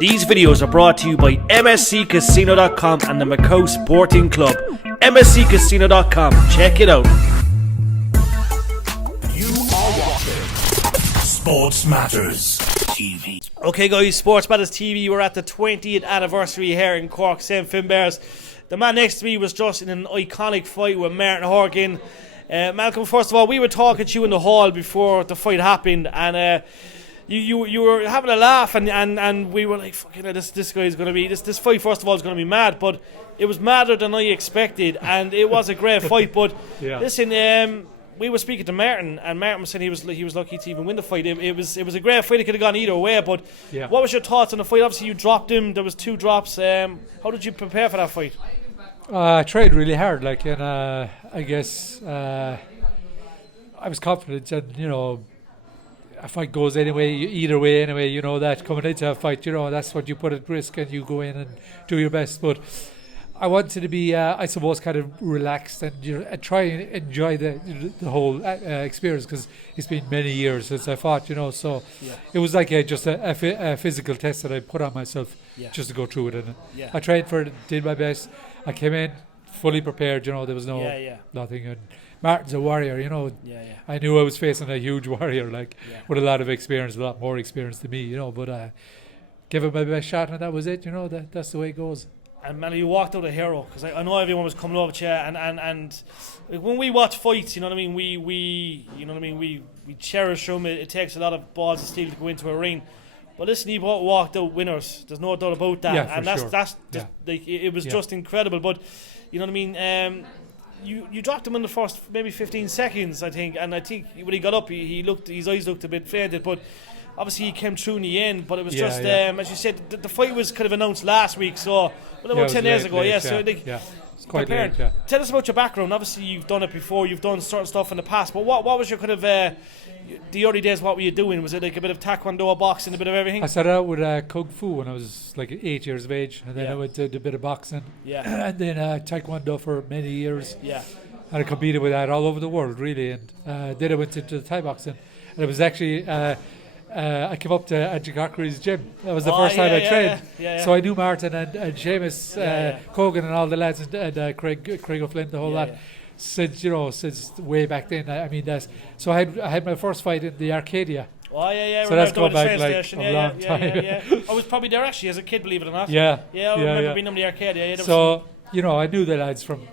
These videos are brought to you by MSCCasino.com and the Macau Sporting Club. MSCCasino.com. Check it out. You are watching Sports Matters TV. Okay, guys, Sports Matters TV. We're at the 20th anniversary here in Cork, St. Finbarrs. The man next to me was just in an iconic fight with Martin Horgan. Malcom, first of all, we were talking to you in the hall before the fight happened, and You were having a laugh, and we were like, fucking hell, this guy's going to be, this fight first of all is going to be mad, but it was madder than I expected, and it was a great fight. But listen, we were speaking to Martin, and Martin was saying he was lucky to even win the fight. It was a great fight. It could have gone either way. But what was your thoughts on the fight? Obviously, you dropped him. There was 2 drops. How did you prepare for that fight? I tried really hard, and I guess I was confident, and a fight goes either way anyway, that coming into a fight, that's what you put at risk, and you go in and do your best. But I wanted to be, I suppose, kind of relaxed and try and enjoy the whole experience, because it's been many years since I fought, so it was like just a physical test that I put on myself just to go through it. And I trained for it, did my best. I came in fully prepared, there was nothing. And Martin's a warrior, I knew I was facing a huge warrior, with a lot of experience, a lot more experience than me, but give him my best shot, and that was it, that's the way it goes. And man, you walked out a hero, because I know everyone was coming over to you, and when we watch fights, we cherish them. It takes a lot of balls of steel to go into a ring. But listen, you walked out winners. There's no doubt about that. Yeah, and it was just incredible. But you dropped him in the first maybe 15 seconds, I think, and I think when he got up, his eyes looked a bit fainted, but obviously he came through in the end. But it was as you said, the fight was kind of announced last week, so about 10 days ago. It's quite late. Tell us about your background. Obviously, you've done it before. You've done certain stuff in the past. But what was your kind of the early days? What were you doing? Was it like a bit of taekwondo, boxing, a bit of everything? I started out with kung fu when I was like 8 years of age, and then I went to a bit of boxing, and then taekwondo for many years. And I competed with that all over the world, really. And then I went into Thai boxing, and it was actually. I came up to Angie Cochrane's gym. That was the first time I trained. So I knew Martin and Seamus Cogan and all the lads, and Craig O'Flynn, the whole lot, since way back then. I mean, so I had my first fight in the Arcadia. So that's going back a long time. I was probably there actually as a kid, believe it or not. I remember being in the Arcadia. So I knew the lads from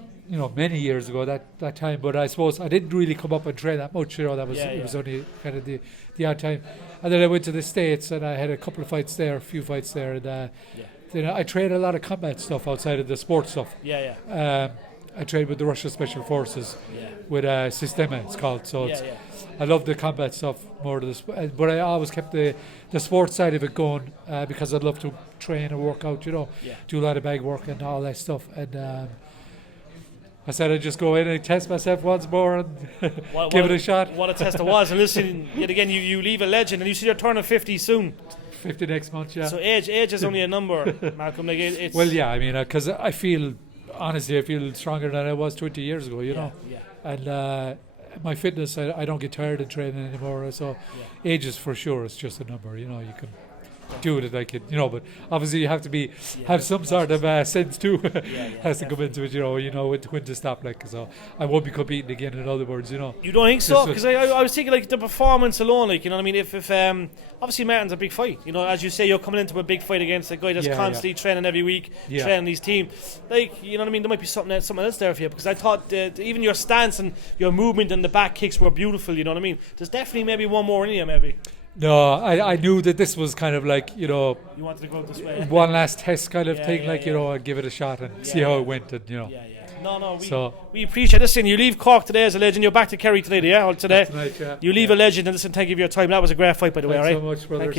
many years ago that time, but I suppose I didn't really come up and train that much. It was only kind of the odd time. And then I went to the States, and I had a few fights there, and then I trained a lot of combat stuff outside of the sports stuff. I trained with the Russian Special Forces with Sistema, it's called. So I love the combat stuff more than but I always kept the sports side of it going, because I'd love to train and work out, do a lot of bag work and all that stuff. And I said I'd just go in and test myself once more and give it a shot. What a test it was. And listen, yet again, you leave a legend, and you see you're turning 50 soon. 50 next month, So age is only a number, Malcom. It's well, I mean, because I feel stronger than I was 20 years ago, And my fitness, I don't get tired of training anymore. So age is for sure, it's just a number, you can do it like it, but obviously you have to have some sort of sense too. Has to come into it, when to stop, so I won't be competing again, in other words, You don't think so? Because I was thinking the performance alone, if obviously Martin's a big fight, as you say, you're coming into a big fight against a guy that's constantly training every week, training his team, there might be something else there for you, because I thought even your stance and your movement and the back kicks were beautiful, there's definitely maybe one more in you, maybe. No, I knew that this was kind of you wanted to go this way. one last test kind of thing, I'd give it a shot and see how it went, and No, we appreciate this. You leave Cork today as a legend. You're back to Kerry today, today. Tonight, you leave a legend, and listen, thank you for your time. That was a great fight, by the way. Thanks all right? so much, brother.